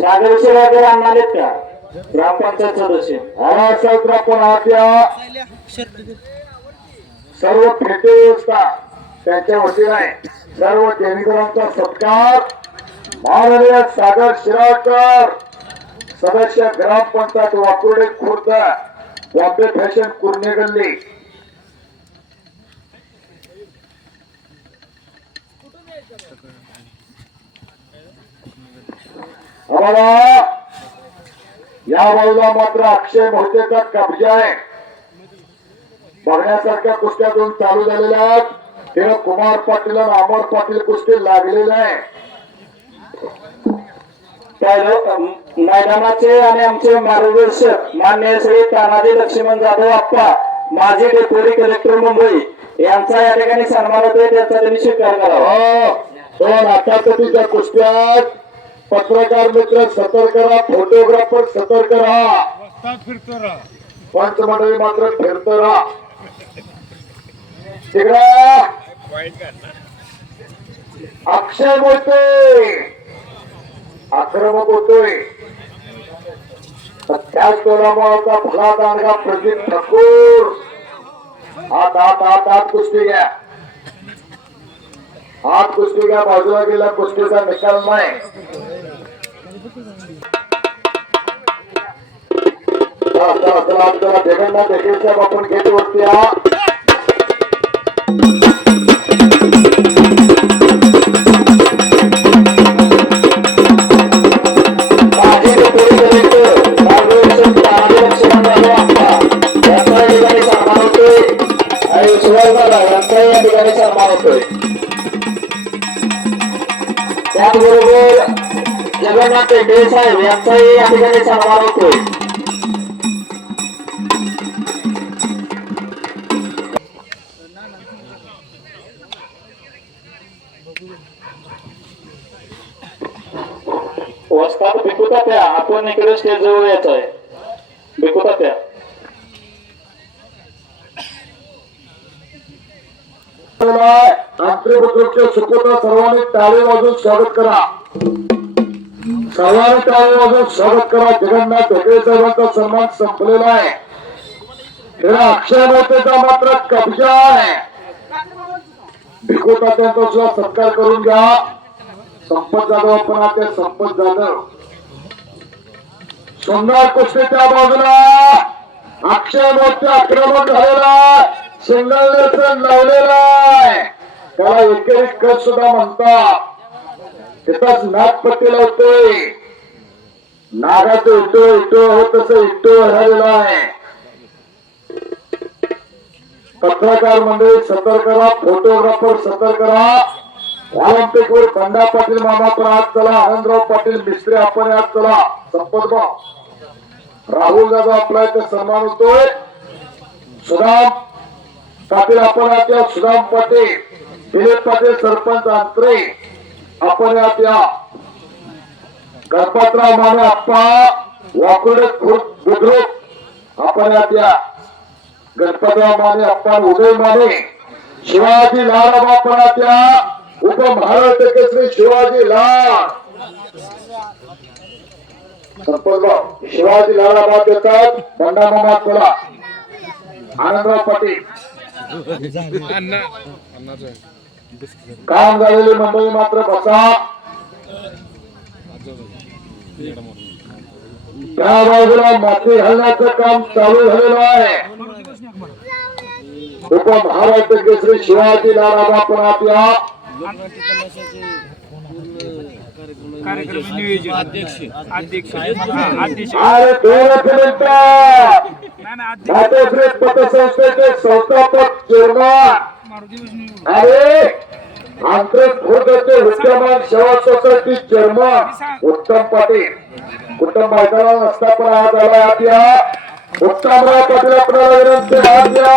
सागर शिवागर आणणारेत का? ग्रामपंचायत सदस्य. आपल्या सर्व फेटे व्यवस्था त्यांच्या वतीने सर्व देणगीरांचा सत्कार. माननीय सागर शिराळकर सदस्य ग्रामपंचायत वाकुर्डे खुर्द बॉम्बे फॅशन कुर्णे गल्ली. आम्हाला या बाजूला मात्र अक्षय मोहितेचा कब्जा आहे. बघण्यासारख्या कुस्त्या दोन चालू झालेल्या आहेत. तिला कुमार पाटील आणि अमर पाटील कुस्ती लागलेले आहे. मैदानाचे आणि आमचे मार्गदर्शक मान्य श्री तानाजी लक्ष्मण जाधव आप्पा माजी डेप्युटी कलेक्टर मुंबई यांचा या ठिकाणी सन्मान होतोय त्याचा त्यांनी स्वीकार करावा हो, दोन आटातटीच्या कुस्त्यात पत्रकार मित्र सतर्क राहा फोटोग्राफर सतर्क राहा. पंच मंडळी मात्र फिरत राहा. तिकडे. अक्षय बोलतोय. आक्रमक होतोय. त्याच तोडामुळाचा भला दांडगा प्रदीप ठाकूर. हात हात हात हात कुस्ती घ्या. हात कुस्तीच्या बाजूला गेला कुस्तीचा निकाल नाही आपण गेट वरती या या ठिकाणी सन्मान होतोय त्याचबरोबर जगन्नाथ टेंडे साहेब यांचाही या ठिकाणी सन्मान होतोय वस्ताद भिकुता त्या आपण इकडे स्टेज जवळ यायचं आहे भिकुता त्या आंतरे सुपुत्र सर्वांनी टाळे वाजून स्वागत करा. सर्वांनी टाळे वाजून स्वागत करा. जगन्नाथ साहेबांचा सन्मान संपलेला आहे. त्याला अक्षय मोतेचा मात्र कब्जा आहे. सुद्धा सत्कार करून घ्या. संपत जाधव आपण आता संपत जाधव. सोमनाथ कुस्तीच्या बाजूला. अक्षय मोठे आक्रमण झालेला सिंगल नेसन लावलेला आहे. त्याला एक कट सुद्धा म्हणतात. तिथंच नागपट्टी लावतोय. नागाचं इटो इटो हो तसं इटो झालेला आहे. पत्रकार मंडळी सतर्क करा फोटोग्राफर सतर्क करा ऑलिम्पिक वर बंडा पाटील मामा पण आज चला. आनंदराव पाटील मिस्त्री आपण आज चला. संपत राहुल दादा आपला इथे सन्मान होतोय. सुदाम पाटील आपण सुदाम पाटील दिलीप पटेल सरपंच अंतरे आपण आत गणपतराव माने आप्पा वाकुडे बुद्रुक. आपण आत गणपतराव माने आप्पा उदय माने. शिवाजी लाल आपण उप या केसरी शिवाजी लाड. सरपंचराव शिवाजी लालाबाद येतात बंडा मामा चला आनंदराव पाटील. काम झालेली मंडळी मात्र बसा. त्या बाजूला माती घालण्याचं काम चालू झालेलं आहे. उपमहाराष्ट्र केसरी शिवाजी लालाबा पण आपल्या कार्यक्रम नियोजन. अध्यक्ष. अध्यक्ष. पतसंस्थेचे संस्थापक चेअरमन. अरे विद्यमान सेवा सोसायटी चेअरमन उत्तम पाटील. कुटुंब मैदानाला नसता पण आज आला आपल्या उत्तमराव पाटील आपल्याला विनंती आज द्या